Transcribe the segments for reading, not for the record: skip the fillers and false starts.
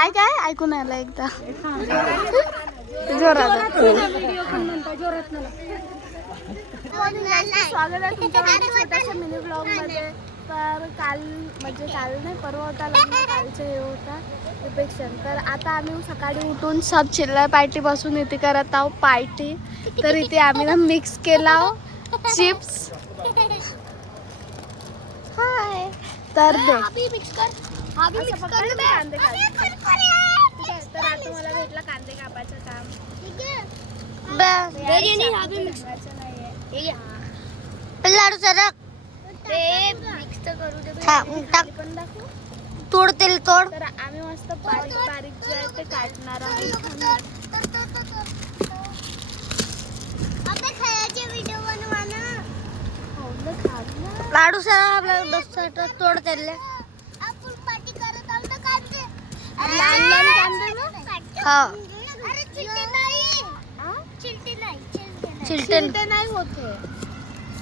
काय काय ऐकून आलं एकदा जोरात. स्वागत आहे तुमच्या छोट्याशा मिनी ब्लॉग मध्ये. तर काल म्हणजे काल नाही परवा होता लग्न, कालचं हे होता रिसेप्शन. तर आता आम्ही सकाळी उठून सब चिल्लर पार्टी बसून इथे करत आहोत पार्टी. तर इथे आम्ही ना मिक्स केला चिप्स. हाय तर दे मिक्स कर. कांदे तर आता मला भेटला कांदे कापायचं काम. लाडू सरक तोड तेल तोड. तर आम्ही मस्त बारीक बारीक जे आहे ते काढणार आहोत. लाडू सरक आपल्याला तोड तेल. लहान लहान कांदे ना. हा चिलटे नाही होते.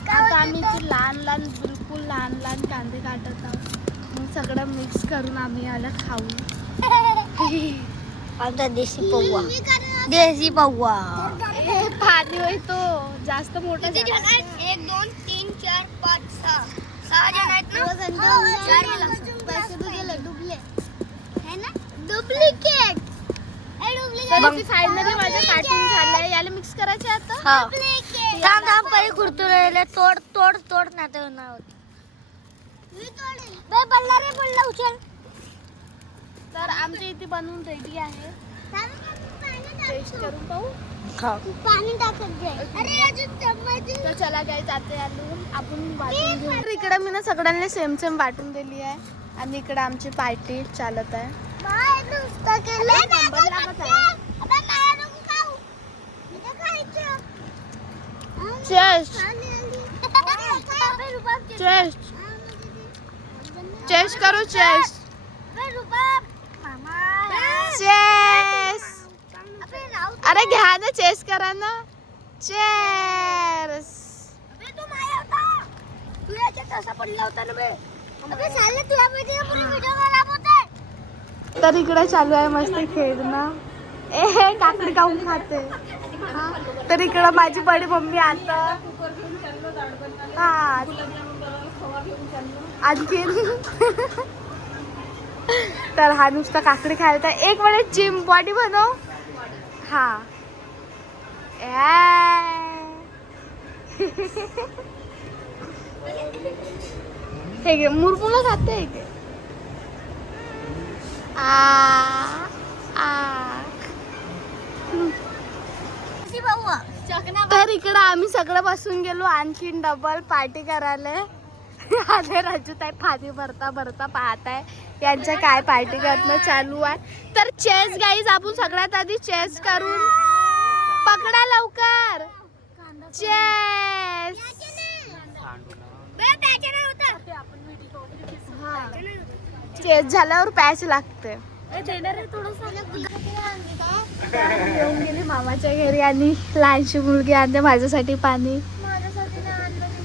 आता आम्ही ते लहान लहान बिलकुल लहान लहान कांदे काढत आहोत. मग सगळं मिक्स करून आम्ही आलं खाऊ. आता देशी पौवा. देशी पौवा पाणी होय तो जास्त मोठा. 1 2 3 4 5 6 जण आहेत ना. डुप्लिकेट. फायनली माझं काटून झालंय. याला मिक्स करायचे आता. थांब थांब पहिले कुरतुरे तोड तोड तोड ना तर नाही होत. पडला रे पडला उचल. तर आमच्या इथे बनवून रेडी आहे. टेस्ट करून पाहू. पाणी टाकत जाय. अरे अजून चम्मच. तर चला काय जाते आलून आपण वाटून घेऊ. तर इकडे मी ना सगळ्यांना सेम सेम वाटून दिली आहे आणि इकडे आमची पार्टी चालत आहे. चेस्ट चेस्ट करो चेस्ट. चेस. अरे घ्या ना चेस करा ना. चेस. तर इकडे चालू आहे मस्त खेळणं. ए काकडी खाऊन खाते. तर इकडं माझी बडी मम्मी आता हा आणखीन. तर हा नुसता काकडी खायला. एक वेळेस जिम बॉडी बनव. हा हे घे मुरमुला खाते. तर इकडं आम्ही सगळं बसून गेलो आणखीन डबल पार्टी करायला. आले राजूताई फादी भरता भरता पाहत आहे यांच्या काय पार्टी करणं चालू आहे. तर चेस गाईज आपण सगळ्यात आधी चेस करून पकडा लवकर. चेस. चेस झाल्यावर पॅच लागते. येऊन गेली मामाच्या घरी आणि लहानशी मुलगी आणते माझ्यासाठी पाणी.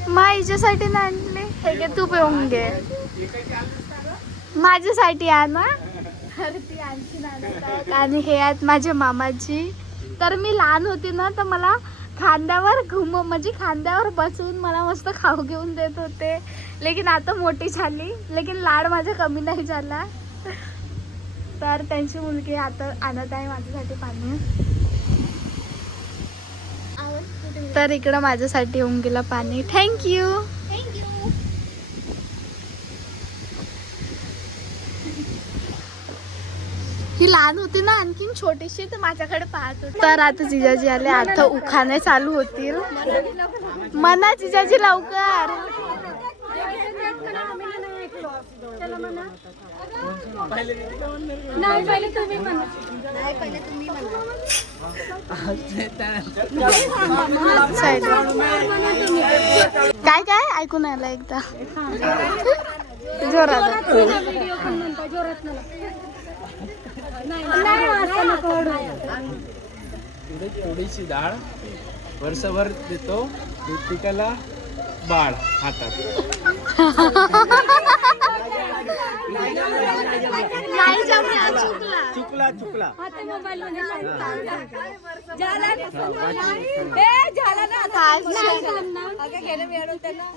हिच्यासाठी ना आणले. हे घे तू पिऊन घे. माझ्यासाठी आण. अरे ती आणखी आणत. आणि हे आहेत माझ्या मामाची. तर मी लहान होती ना तर मला खांद्यावर म्हणजे खांद्यावर बसून मला मस्त खाऊ घेऊन देत होते. लेकिन आता मोठी झाली लेकिन लाड माझा कमी नाही झाला. तर त्यांची मुलगी आता आणत आहे माझ्यासाठी पाणी. तर इकडं माझ्यासाठी येऊन गेलं पाणी. थँक्यू. ही लहान होती ना आणखीन छोटीशी तर माझ्याकडे पाहत होती. तर आता जिजाजी आले. आता उखाणे चालू होतील. म्हणा जिजाजी लवकर. काय काय ऐकून आलं एकदा जोरात. थोडीशी डाळ वर्षभर देतो दूध पिकायला बाळ हातात. नाही जमला, चुकला. चुकला.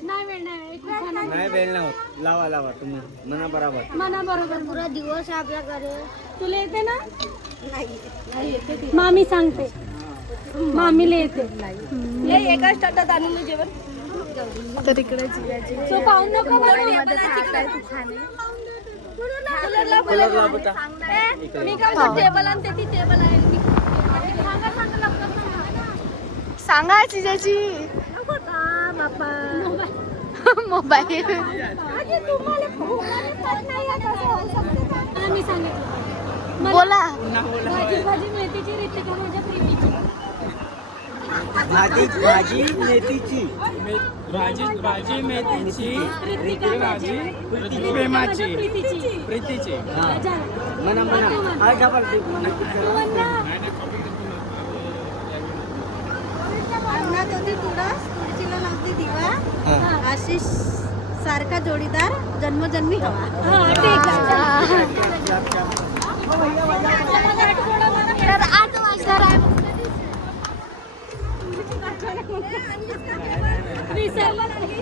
नाही वेळ नाही होत. लावा तुम्ही मना बरोबर. पुरा दिवस आहे आपल्याकडे. तुला येते ना? नाही येते. मामी सांगते, मामीला येते. एकाच ताटात आणून जेवण. तर इकडे जिजाजी तो पाहून नको मध्ये खाताय तू खाणे. मी काय म्हणते, टेबल आणते, ती टेबल आहे. सांगा जिजाजी. मोबाईल मी सांगितलं बोला. भाजी मेथीची, रितिका माझ्या प्रेमीची. भाजी मेथीची. भाजी मेथीची. रितिका भाजी माझ्या प्रेमाची. प्रीतीची. मना आज डबल अंगणात होती तुळस, तुळशीला लावते दिवा, आशिष सारखा जोडीदार, जन्मजन्मी हवा. तर 8 वाजता विसरला नाही.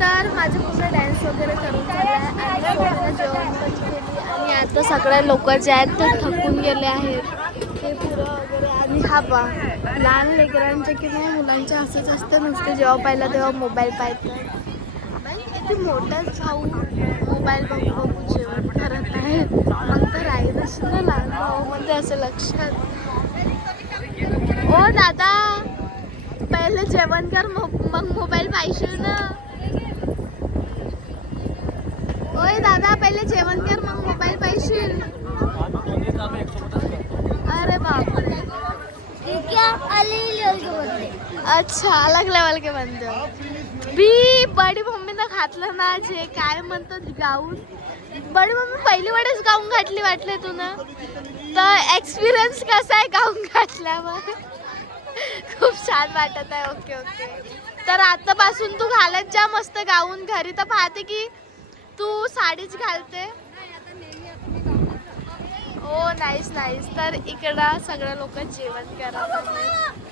तर माझे पूर्ण डान्स वगैरे करून झाला आणि सोबत जेवण पण केली आणि आता सगळे लोक जे आहेत ते थकून गेले आहेत. हे पुरं वगैरे आणि हा बा लहान लेकरांचे किंवा मुलांचे असंच असतं, नुसते जेव्हा पाहिलं तेव्हा मोबाईल पाहतात. किती मोठाच भाऊ मोबाईल बघू जेवण करत आहेत. मग तर राहीलच ना लहान भाऊमध्ये असं लक्षात. ओ दादा पहिले जेवण कर मग मोबाईल पाहिजे ना. ओय दादा पहिले जेवण कर मग मोबाईल पाहिजे. अरे बापरे. अच्छा अलग लेवल के बनते हो. बी बडी मम्मीनं घातलं ना जे काय म्हणतात गाऊन. बडी मम्मी पहिली वेळेस गाऊन घातली वाटले तुला तर एक्सपिरियन्स कसा आहे गाऊन घातल्यावर? खूप छान वाटत आहे. Okay okay. तर आतापासून तू घालत जा मस्त गाऊन. घरी तर पाहते की तू साडीच घालते. ओ नाईस नाईस. तर इकडं सगळे लोक जेवण करत आहेत.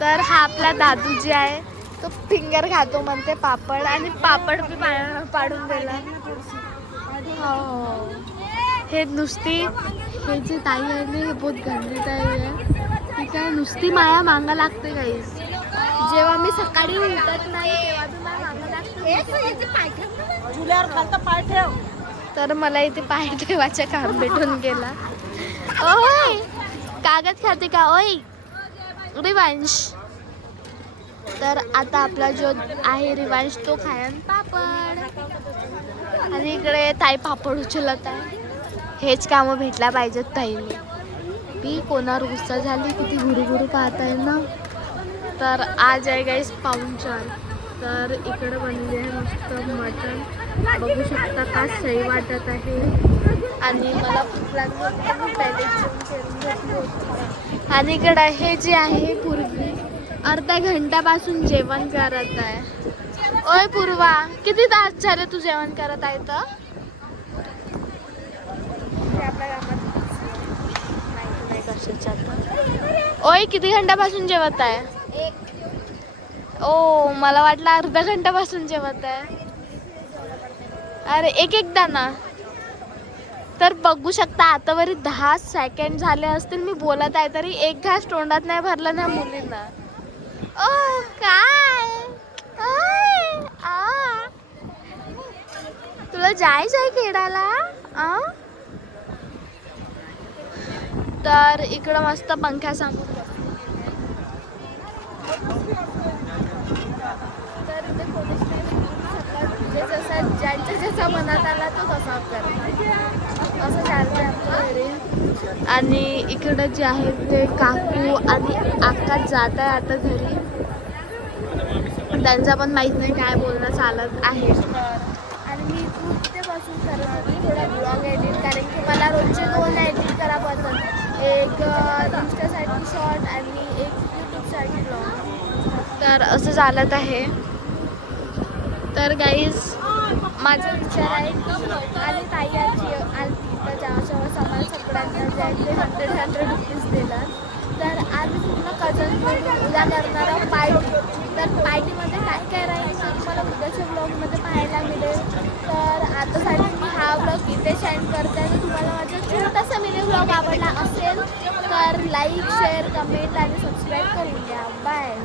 तर हा आपला दादू जे आहे तो फिंगर खातो म्हणते पापड आणि पापड बी पाडून दिला. हो हे नुसती हे जी ताई आहे ना हे बहुत गंदी ताई आहे. ती काय नुसती माया मागा लागते काही. जेव्हा मी सकाळी उठत नाही तेव्हा बी माया मागा लागते. तर मला इथे पाय ठेवायचं काम भेटून गेला. ओय कागद खाते का ओय रिवांश. तर आता आपला जो आहे रिवांश तो खायन पापड आणि इकडे ताई पापड उचलत आहे. हेच कामं भेटला पाहिजेत ताईने. मी कोणावर गुस्सा झाली किती गुरुगुरु पाहत आहे ना. तर आज आहे गाईस पाहुणचार. तर इकडे बनले आहे मस्त मटण. बघू शकता का सही वाटत आहे आणि मला भूक लागली होती मी पहिले जेवण करून घेतली होती. आणि इकडे हे जे आहे पूर्वी अर्ध्या घंट्यापासून जेवण करत आहे. ओय पूर्वा किती तास झाले तू जेवण करत आहे? तर ओय किती घंट्यापासून जेवत आहे? ओ मला वाटलं अर्धा घंट्यापासून जेवत आहे. अरे एक एकदा ना तर बघू शकता आतावरी 10 सेकंड झाले असतील मी बोलत आहे तरी एक घास तोंडात नाही भरला ना मुलींना. ओ काय तुला जायचंय खेळायला? तर इकडं मस्त पंख्यासमोर तर इथे कोणीच नाही. जे जसा ज्यांच्या ज्याचा मनात आला तो तसा करतो असं चालतं आमच्या घरी. आणि इकडं जे आहे ते काकू आणि आका जात आहे आता घरी. त्यांचा पण माहीत नाही काय बोलणं चालत आहे. आणि मी इथे बसून करत होती थोडा ब्लॉग एडिट, कारण की मला रोजचे 2 एडिट करा पसंत. एक इंस्टासाठी शॉर्ट आणि एक यूट्यूबसाठी ब्लॉग. तर असं चालत आहे. तर गाईज माझा विचार आहे की आणि ताई आजी आली तर जेव्हा समाज सगळ्यांना जे आहे ते 100 रुपीज देणार. तर आम्ही पूर्ण कझन मिळून उद्या करणार आहोत पार्टी. तर पार्टीमध्ये काय काय राहील तर तुम्हाला उद्याच्या ब्लॉगमध्ये पाहायला मिळेल. तर आतासाठी मी हा ब्लॉग इथे सेंड करते. तर तुम्हाला माझा छोटासा मिनी ब्लॉग आवडला असेल तर लाईक शेअर कमेंट आणि सबस्क्राईब करून द्या. बाय.